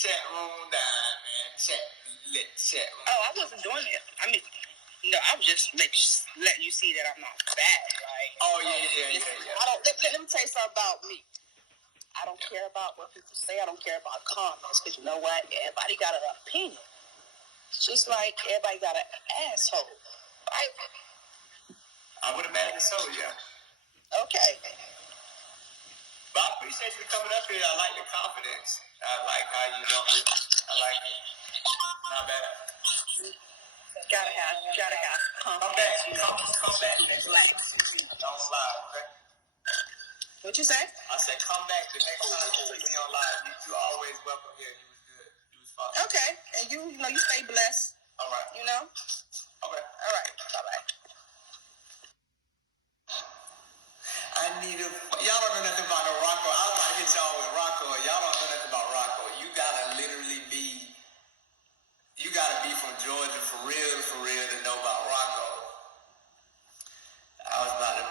chat room down, man. Let the chat room. Oh, I wasn't doing it. I mean, no, I was just letting you see that I'm not bad. Like, yeah. I don't. Let me tell you something about me. I don't care about what people say. I don't care about comments because you know what? Everybody got an opinion. It's just like everybody got an asshole, right? I would imagine so, yeah. Okay. But I appreciate you coming up here. I like the confidence. I like how you know it. I like it. Not bad. Gotta have confidence. Come back next time you see me on live, okay? What you say? I said come back the next time you see me on live. You always welcome here. You was good. You was fine. Okay. And you know, you stay blessed. All right. You know? Okay. All right. Bye-bye. Y'all don't know nothing about no Rocco. I was about to hit y'all with Rocco. Y'all don't know nothing about Rocco. You gotta be from Georgia for real to know about Rocco. I was about to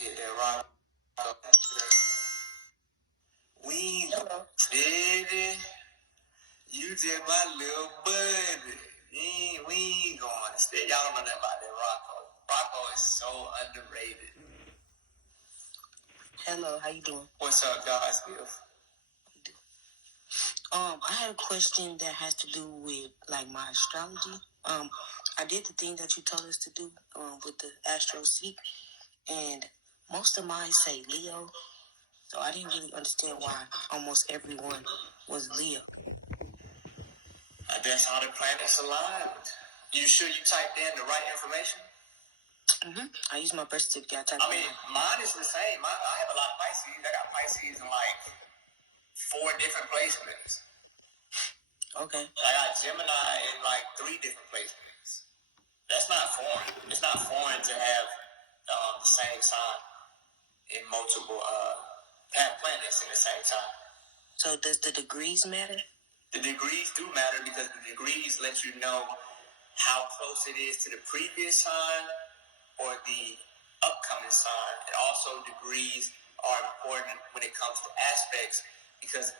hit that Rocco. We baby, you just my little buddy. We ain't going to stay. Y'all don't know nothing about that Rocco. Rocco is so underrated. Hello, how you doing? What's up, God's gift? I had a question that has to do with like my astrology. I did the thing that you told us to do with the Astro Seek, and most of mine say Leo, so I didn't really understand why almost everyone was Leo. That's how the planets aligned. You sure you typed in the right information? I use my birth certificate. Mine is the same. I have a lot of Pisces. I got Pisces in like 4 different placements. Okay. I got Gemini in like 3 different placements. That's not foreign. It's not foreign to have the same sign in multiple planets in the same time. So does the degrees matter? The degrees do matter because the degrees let you know how close it is to the previous sign or the upcoming sign. And also degrees are important when it comes to aspects because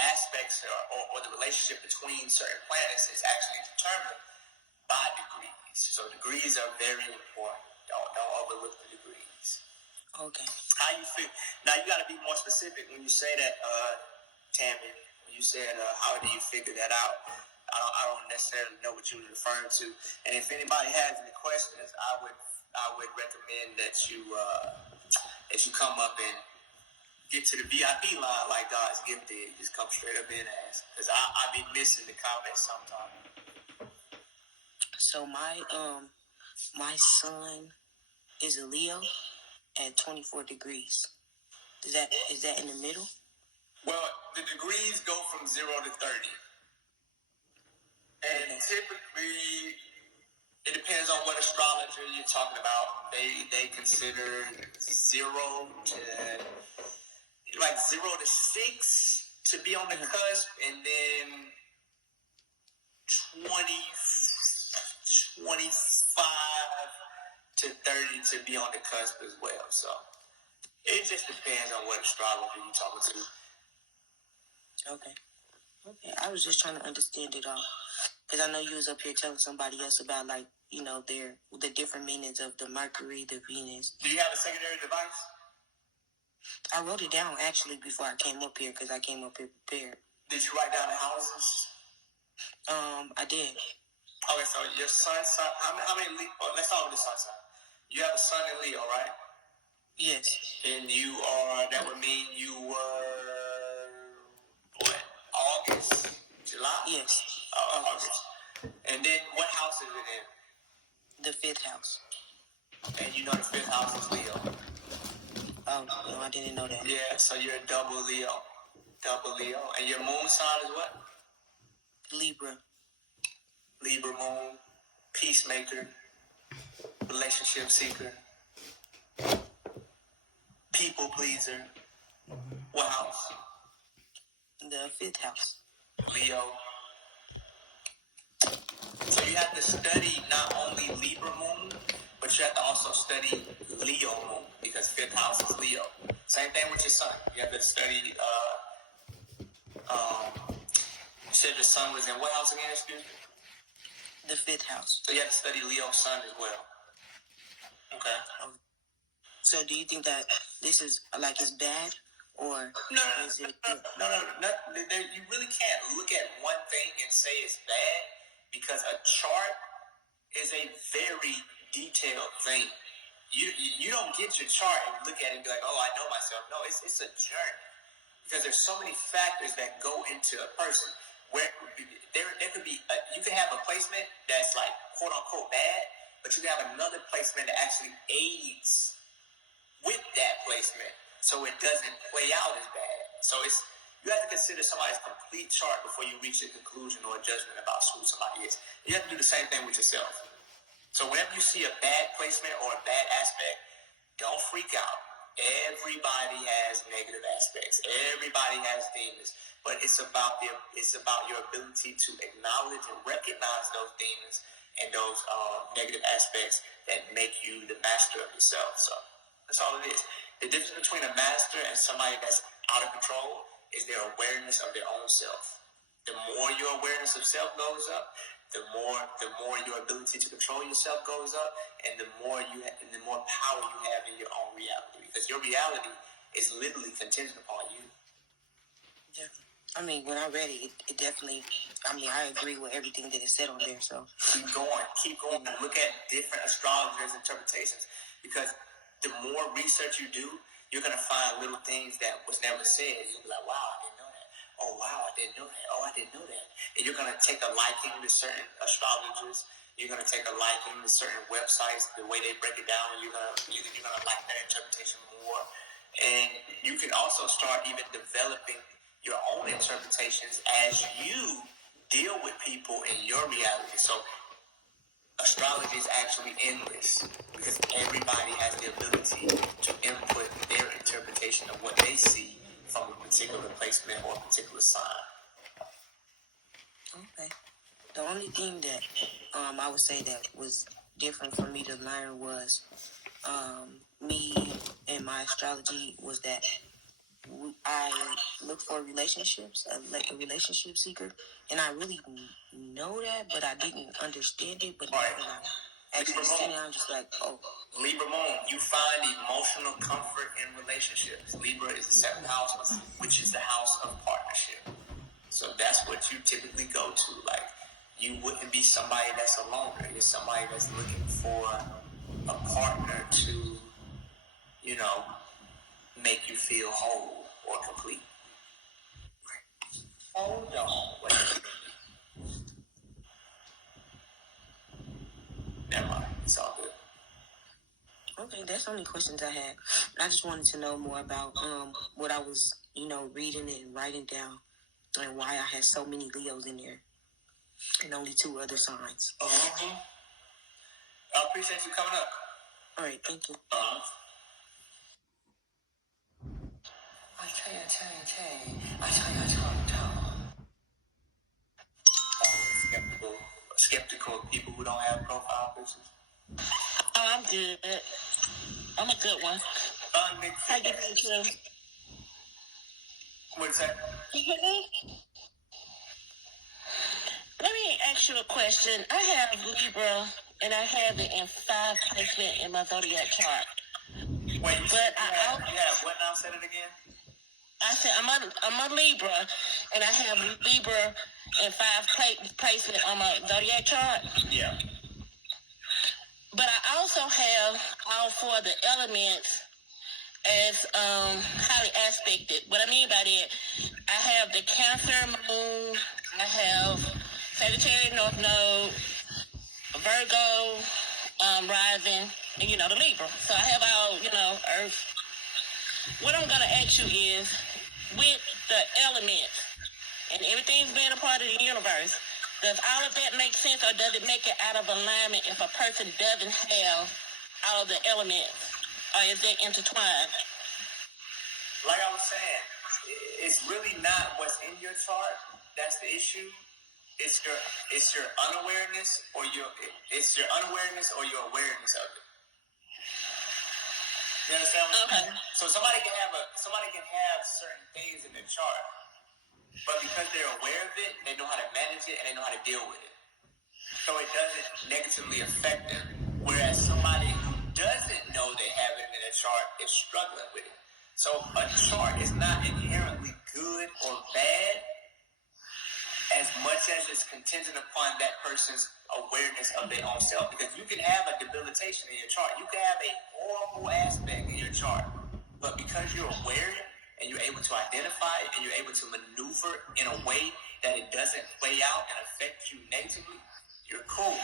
aspects or the relationship between certain planets is actually determined by degrees. So degrees are very important. Don't overlook the degrees. Okay. How you feel? Now you got to be more specific when you say that, Tammy. When you said, how do you figure that out? I don't necessarily know what you were referring to. And if anybody has any questions, I would recommend that you come up and get to the VIP line like God's gift did. Just come straight up in and ask. Because I be missing the comments sometimes. So my son is a Leo at 24 degrees. Is that in the middle? Well, the degrees go from 0 to 30. And typically, it depends on what astrologer you're talking about. They consider 0 to 0 to 6 to be on the cusp, and then 25 to 30 to be on the cusp as well. So it just depends on what astrologer you're talking to. Okay. I was just trying to understand it all. Because I know you was up here telling somebody else about, like, you know, the different meanings of the Mercury, the Venus. Do you have a secondary device? I wrote it down, actually, before I came up here, because I came up here prepared. Did you write down the houses? I did. Okay, so your sun, how many, let's start with the sun sign. You have a sun in Leo, right? Yes. And that would mean you were, August? July? Yes. August. And then what house is it in? The 5th house. And you know the 5th house is Leo. Oh, no, I didn't know that. Yeah, so you're a double Leo. And your moon sign is what? Libra. Libra moon, peacemaker, relationship seeker, people pleaser. What house? The 5th house. Leo. So you have to study not only Libra moon, but you have to also study Leo moon because 5th house is Leo. Same thing with your sun. You have to study sun was in what house again, excuse me? The 5th house. So you have to study Leo's sun as well. Okay. So do you think that this is like it's bad, or No, is it? you really can't look at one thing and say it's bad, because a chart is a very detailed thing. You don't get your chart and look at it and be like, oh, I know myself. No, it's a journey, because there's so many factors that go into a person. Where there could be you can have a placement that's like quote unquote bad, but you can have another placement that actually aids with that placement, so it doesn't play out as bad. So you have to consider somebody's complete chart before you reach a conclusion or a judgment about who somebody is. You have to do the same thing with yourself. So whenever you see a bad placement or a bad aspect, don't freak out. Everybody has negative aspects. Everybody has demons, but it's about your ability to acknowledge and recognize those demons and those negative aspects that make you the master of yourself. So that's all it is. The difference between a master and somebody that's out of control is their awareness of their own self. The more your awareness of self goes up, the more your ability to control yourself goes up, and the more power you have in your own reality. Because your reality is literally contingent upon you. Yeah. I mean, when I read it, it definitely. I mean, I agree with everything that is said on there. So keep going. Look at different astrologers' interpretations, because the more research you do, you're gonna find little things that was never said. You'll be like, wow, I didn't know that. Oh, wow, I didn't know that. Oh, I didn't know that. And you're going to take a liking to certain astrologers. You're going to take a liking to certain websites, the way they break it down. You're going to like that interpretation more. And you can also start even developing your own interpretations as you deal with people in your reality. So astrology is actually endless, because everybody has the ability to input their interpretation of what they see from a particular placement or a particular sign. okay. The only thing that I would say that was different for me to learn was me and my astrology was that I look for relationships, like a relationship seeker, and I really know that, but I didn't understand it. But now that I actually see it, I'm just like, oh. Libra moon, you find emotional comfort in relationships. Libra is the 7th house, which is the house of partnership. So that's what you typically go to. Like, you wouldn't be somebody that's a loner. You're somebody that's looking for a partner to, make you feel whole or complete. Hold on. Wait a minute. Never mind. It's all good. Okay, that's the only questions I had. I just wanted to know more about what I was, reading and writing down, and why I had so many Leos in there, and only 2 other signs. I appreciate you coming up. All right, thank you. Skeptical of people who don't have profile pictures. Oh, I'm good. I'm a good one. How you doing, too? What's that? Let me ask you a question. I have Libra, and I have it in 5 placement in my zodiac chart. Wait, you have what now? Said it again. I said I'm a Libra, and I have Libra in 5 placement on my zodiac chart. Yeah. But I also have all 4 of the elements as highly aspected. What I mean by that, I have the Cancer moon, I have Sagittarius North Node, Virgo rising, and the Libra. So I have all Earth. What I'm gonna ask you is, with the elements and everything's being a part of the universe, does all of that make sense, or does it make it out of alignment if a person doesn't have all of the elements, or is it intertwined? Like I was saying, it's really not what's in your chart that's the issue. It's your unawareness or your awareness of it. You understand what I'm saying? So somebody can have certain things in their chart, but because they're aware of it, they know how to manage it and they know how to deal with it. So it doesn't negatively affect them. Whereas somebody who doesn't know they have it in their chart is struggling with it. So a chart is not inherently good or bad as much as it's contingent upon that person's awareness of their own self. Because you can have a debilitation in your chart. You can have a horrible aspect in your chart. But because you're aware and you're able to identify it and you're able to maneuver in a way that it doesn't play out and affect you negatively, you're cool.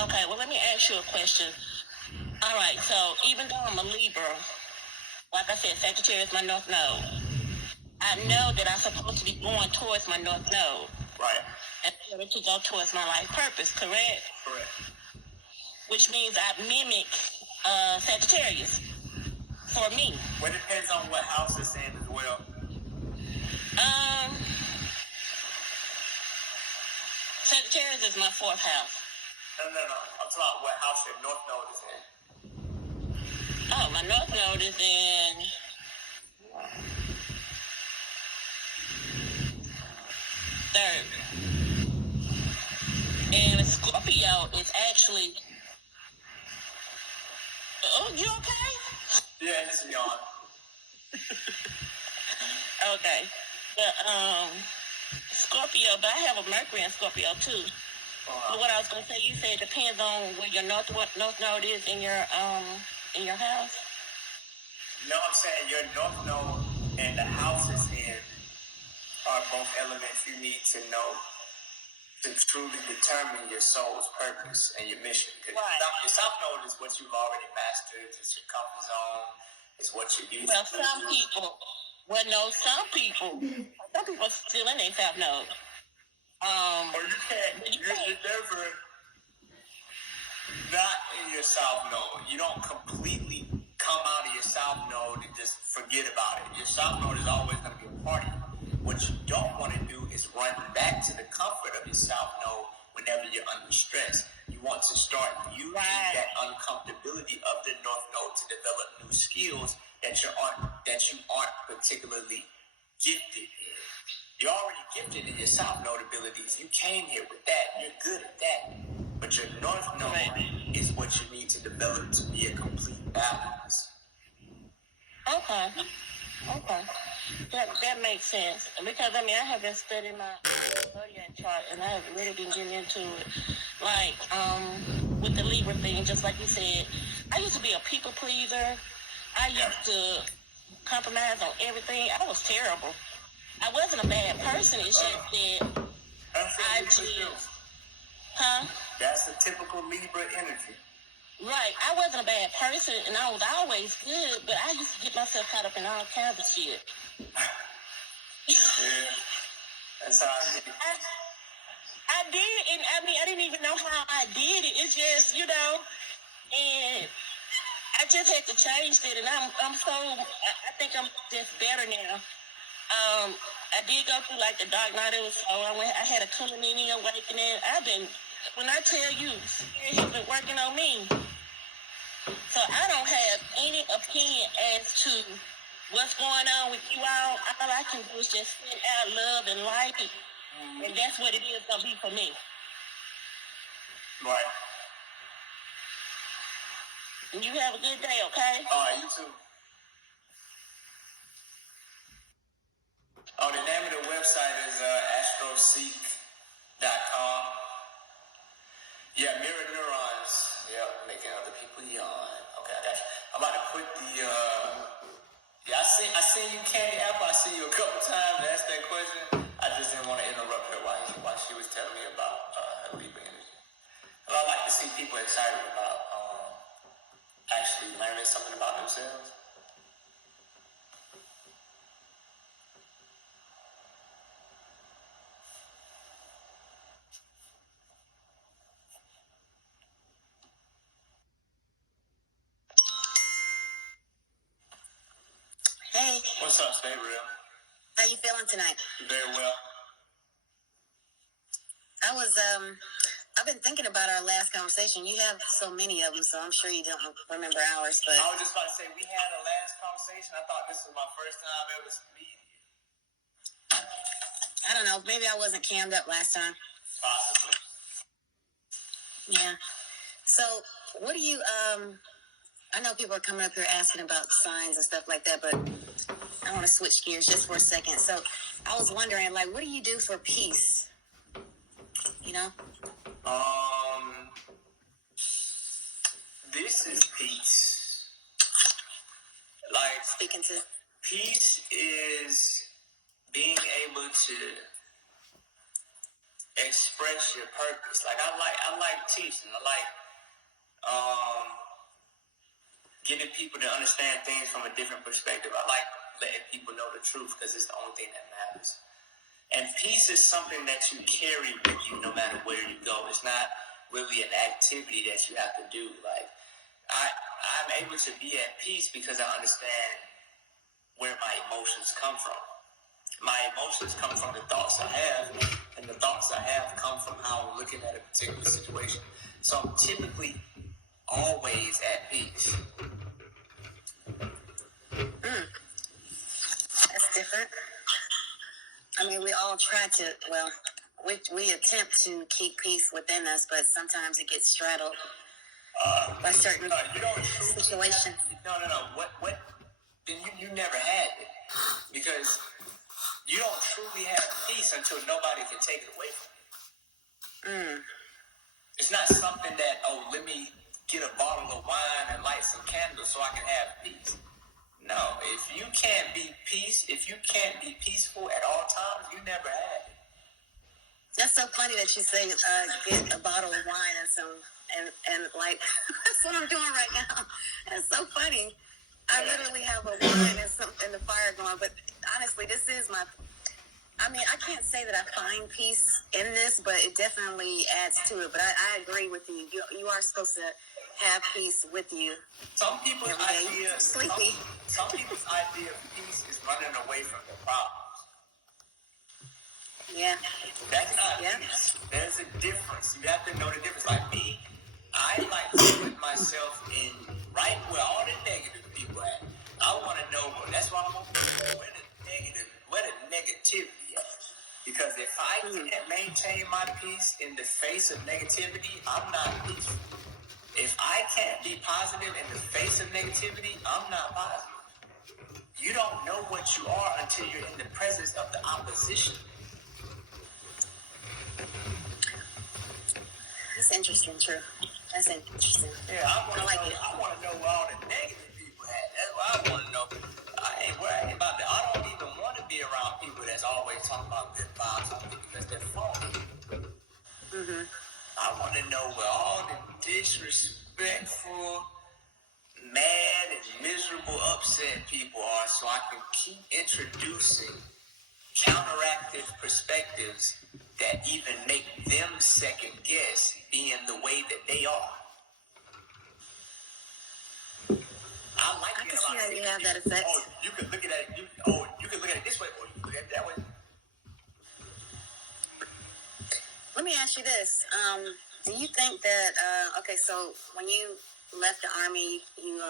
Okay, well, let me ask you a question. All right, so even though I'm a Libra, like I said, Sagittarius is my North Node. I know that I'm supposed to be going towards my North Node. Right. In order to go towards my life purpose, correct? Correct. Which means I mimic Sagittarius for me. Well, it depends on what house it's in as well. Sagittarius is my 4th house. No. I'm talking about what house your North Node is in. Oh, my North Node is in... third. And Scorpio is actually... Oh, you okay? Yeah, just a yawn. Okay. But, Scorpio, but I have a Mercury in Scorpio too. But what I was gonna say, you said it depends on where your North Node is in your house. No, I'm saying your North Node and the house it's in are both elements you need to know to truly determine your soul's purpose and your mission. Because Right. your South Node is what you've already mastered. It's your comfort zone. It's what you're used Well, to. some people still in their South Node. Or you can't. You're never not in your South Node. You don't completely come out of your South Node and just forget about it. Your South Node is always going to be a part of you. What you don't want to do is run back to the comfort of your South Node whenever you're under stress. You want to start using that uncomfortability of the North Node to develop new skills that you aren't particularly gifted in. You're already gifted in your South Node abilities. You came here with that. You're good at that. But your North Node is what you need to develop to be a complete balance. Okay. That makes sense. Because, I have been studying my zodiac chart, and I have really been getting into it. Like, with the Libra thing, just like you said, I used to be a people pleaser. I used to compromise on everything. I was terrible. I wasn't a bad person. It's just that I just... Huh? That's the typical Libra energy. Right. I wasn't a bad person, and I was always good, but I used to get myself caught up in all kinds of shit. Yeah. That's how I did it. I did, and I didn't even know how I did it. It's just, and I just had to change it, and I think I'm just better now. I did go through like the dark night of the soul. I had a Kundalini awakening. When I tell you, Spirit has been working on me. So I don't have any opinion as to what's going on with you all. All I can do is just send out love and light. And that's what it is going to be for me. Right. And you have a good day, okay? All right, you too. Oh, the name of the website is astroseek.com. Yeah, mirror neurons. Yeah, making other people yawn. Okay, I got you. I'm about to put the. I seen you, Candy Apple. I seen you a couple times to ask that question. I just didn't want to interrupt her while she was telling me about her Libra energy. But I like to see people excited about actually learning something about themselves. Hey, What's up, Stay Real? how you feeling tonight? Very well. I was I've been thinking about our last conversation. You have so many of them, so I'm sure you don't remember ours. But I was just about to say, we had a last conversation. I thought this was my first time ever meeting you. I don't know. Maybe I wasn't cammed up last time. Possibly. Yeah. So, what do you? I know people are coming up here asking about signs and stuff like that, but I want to switch gears just for a second. So, I was wondering, like, what do you do for peace? You know. This is peace. Like, Speaking to. peace is being able to express your purpose. Like, I like teaching. I like getting people to understand things from a different perspective. I like letting people know the truth because it's the only thing that matters. And peace is something that you carry with you no matter where you go. It's not really an activity that you have to do. Like, I'm able to be at peace because I understand where my emotions come from. My emotions come from the thoughts I have, and the thoughts I have come from how I'm looking at a particular situation. So I'm typically always at peace. That's different. I mean, we all try to. Well, we attempt to keep peace within us, but sometimes it gets straddled by certain situations. No. What? Then you never had it because you don't truly have peace until nobody can take it away from you. It's not something that, let me get a bottle of wine and light some candles so I can have peace. No, if you can't be peaceful at all times, you never had it. That's so funny that you say get a bottle of wine and some and like that's what I'm doing right now. That's so funny. I literally have a wine and the fire going, but honestly, this is my. I mean, I can't say that I find peace in this, but it definitely adds to it. But I agree with you. You are supposed to have peace with you. Some people's idea, sleepy. Some people's idea of peace is running away from their problems. Yeah. That's not peace. There's a difference. You have to know the difference. Like me, I like to put myself in right where all the negative people at. I want to know that's why I'm going to put where the negativity at. Because if I can't maintain my peace in the face of negativity, I'm not peaceful. If I can't be positive in the face of negativity, I'm not positive. You don't know what you are until you're in the presence of the opposition. That's interesting, true. That's interesting. Yeah, I want to know where all the negative people at. That's what I want to know. I ain't worried about that. I don't even want to be around people that's always talking about good vibes on me because they're phony. I want to know where all the disrespectful, mad, and miserable, upset people are so I can keep introducing counteractive perspectives that even make them second guess being the way that they are. I can see how you have that effect. Oh, you can look at it. You can look at it this way, or you can look at it that way. Let me ask you this: do you think that okay? So when you left the army, you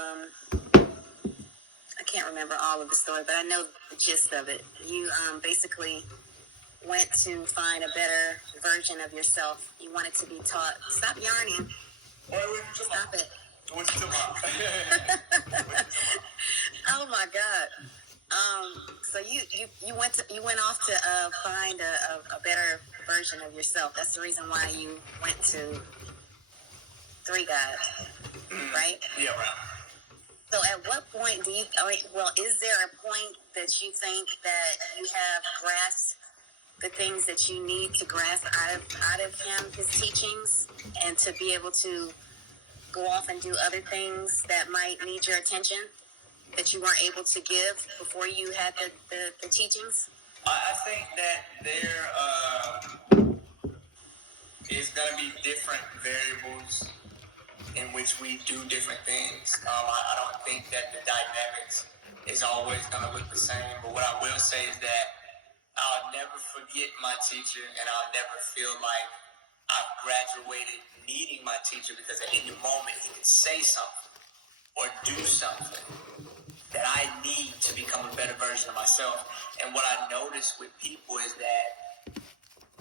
I can't remember all of the story, but I know the gist of it. You basically went to find a better version of yourself. You wanted to be taught. Stop yarning. Stop it. What you talking about? Oh my God. So you went off to find a better version of yourself. That's the reason why you went to Three God, right? Yeah, right. So at what point is there a point that you think that you have grasped the things that you need to grasp out of him, his teachings, and to be able to go off and do other things that might need your attention that you weren't able to give before you had the teachings? I think that there is going to be different variables in which we do different things. I don't think that the dynamics is always going to look the same, but what I will say is that I'll never forget my teacher, and I'll never feel like I graduated needing my teacher because at any moment he could say something or do something that I need to become a better version of myself. And what I notice with people is that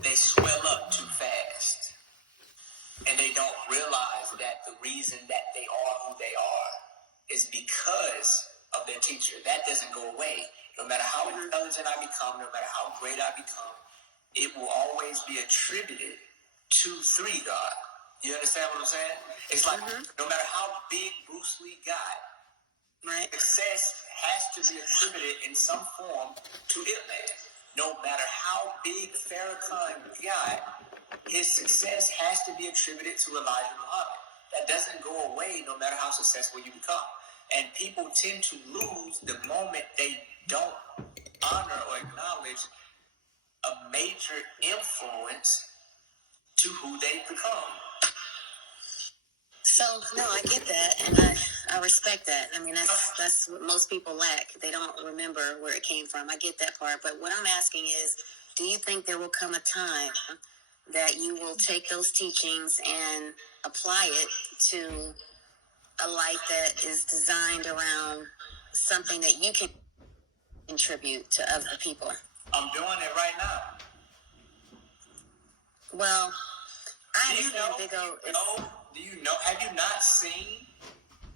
they swell up too fast. And they don't realize that the reason that they are who they are is because of their teacher. That doesn't go away. No matter how intelligent I become, no matter how great I become, it will always be attributed to 3 God. You understand what I'm saying? It's like no matter how big Bruce Lee got, Right. success has to be attributed in some form to Ip Man. No matter how big Farrakhan got, his success has to be attributed to Elijah Muhammad. That doesn't go away no matter how successful you become. And people tend to lose the moment they don't honor or acknowledge a major influence to who they become. So no, I get that, and I respect that. I mean, that's what most people lack. They don't remember where it came from. I get that part, but what I'm asking is, do you think there will come a time that you will take those teachings and apply it to a life that is designed around something that you can contribute to other people? I'm doing it right now. Well, I Do you understand know? Big O is... Do you know? Have you not seen?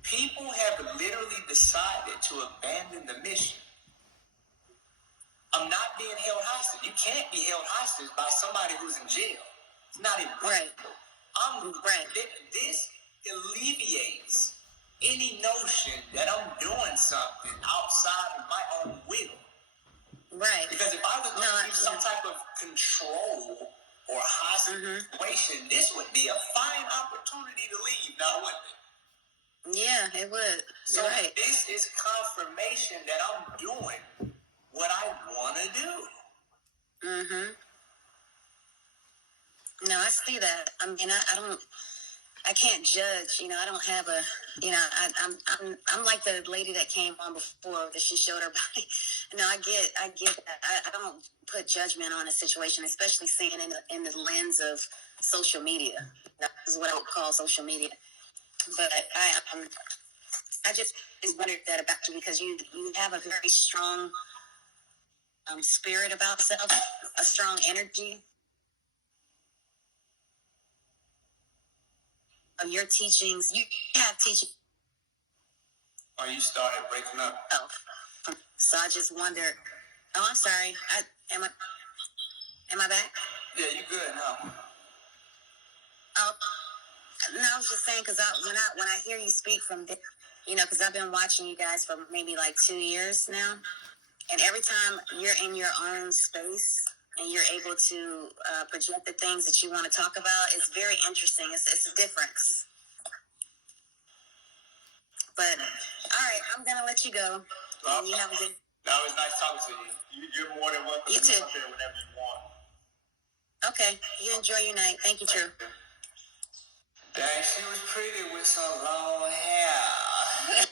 People have literally decided to abandon the mission. I'm not being held hostage. You can't be held hostage by somebody who's in jail. It's not even Right. This alleviates any notion that I'm doing something outside of my own will. Right. Because if I was going to keep some type of control or hostage situation, this would be a fine opportunity to leave, now wouldn't it? Yeah, it would. So You're right. this is confirmation that I'm doing what I want to do. No, I see that. I mean, I can't judge. You know, I don't have a. You know, I'm like the lady that came on before that she showed her body. No, I get that. I don't put judgment on a situation, especially seeing in the lens of social media. That is what I would call social media. But I just wondered that about you because you have a very strong spirit about yourself, a strong energy. Of your teachings, you have teaching. Or you started breaking up. So I just wondered. Oh, I'm sorry. Am I back? Yeah, you good now. Oh, no, I was just saying because when I hear you speak from, you know, because I've been watching you guys for maybe like 2 years now, and every time you're in your own space and you're able to project the things that you want to talk about, it's very interesting. It's a difference. But all right, I'm gonna let you go. And you have a good. No, it was nice talking to you. You're more than welcome You to too. come up here whenever you want. Okay, you enjoy your night. Thank you, True. Dang, she was pretty with some long hair.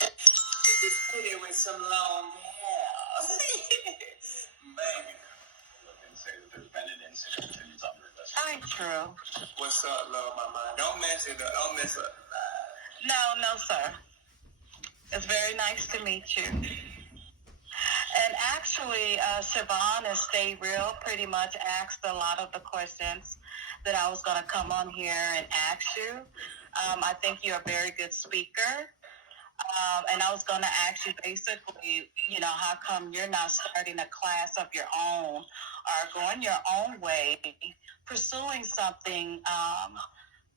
She was pretty with some long hair. Man. And say that there's been an incident and it's under investigation. Hi, True. What's up, love, my mind? Don't mess it up. Don't mess up. No, sir. It's very nice to meet you. And actually, Siobhan and Stay Real pretty much asked a lot of the questions that I was going to come on here and ask you. I think you're a very good speaker. And I was going to ask you basically, you know, how come you're not starting a class of your own or going your own way, pursuing something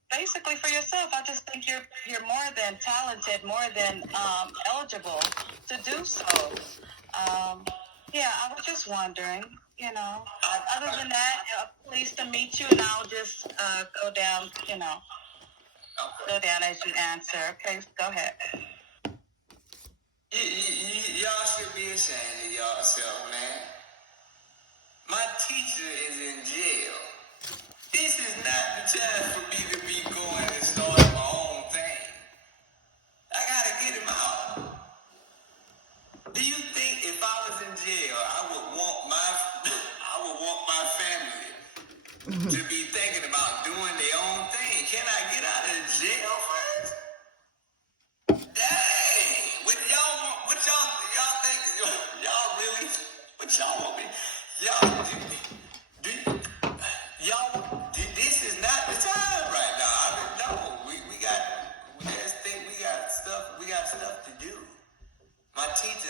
basically for yourself? I just think you're more than talented, more than eligible to do so. Yeah, I was just wondering, you know. Other than that, pleased to meet you, and I'll just go down, you know, go down as you answer. Okay, go ahead. Y'all should be ashamed of yourself, man. My teacher is in jail. This is not the time for me to be going and starting my own thing. I gotta get him out. Do you think if I was in jail, I would want my family to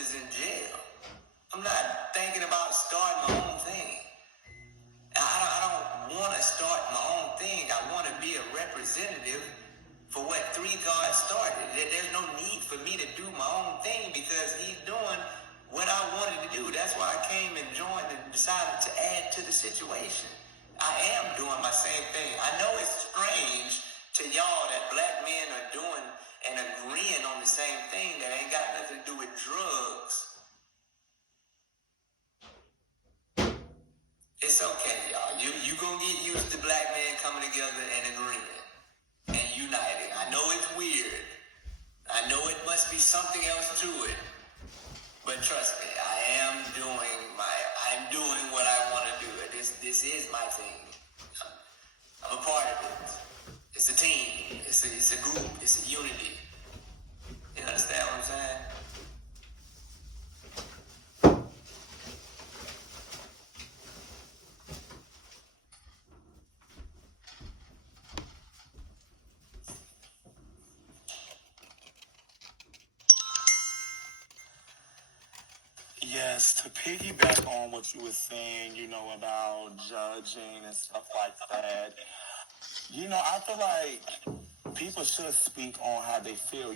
is in jail. I'm not thinking about starting my own thing. I don't want to start my own thing. I want to be a representative for what 3 God started. There's no need for me to do my own thing because he's doing what I wanted to do. That's why I came and joined and decided to add to the situation. I am doing my same thing. I know it's strange to y'all that black men are doing and agreeing on the same thing that ain't got nothing to do with drugs. It's okay, y'all. You gonna get used to black men coming together and agreeing and uniting. I know it's weird. I know it must be something else to it. But trust me, I'm doing what I want to do. This is my thing. I'm a part of it. It's a team. It's a group. It's a unity. You understand what I'm saying? Yes, to piggyback on what you were saying, about judging and stuff like that, I feel like people should speak on how they feel,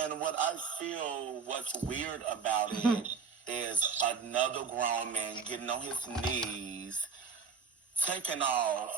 And what I feel what's weird about it is another grown man getting on his knees, taking off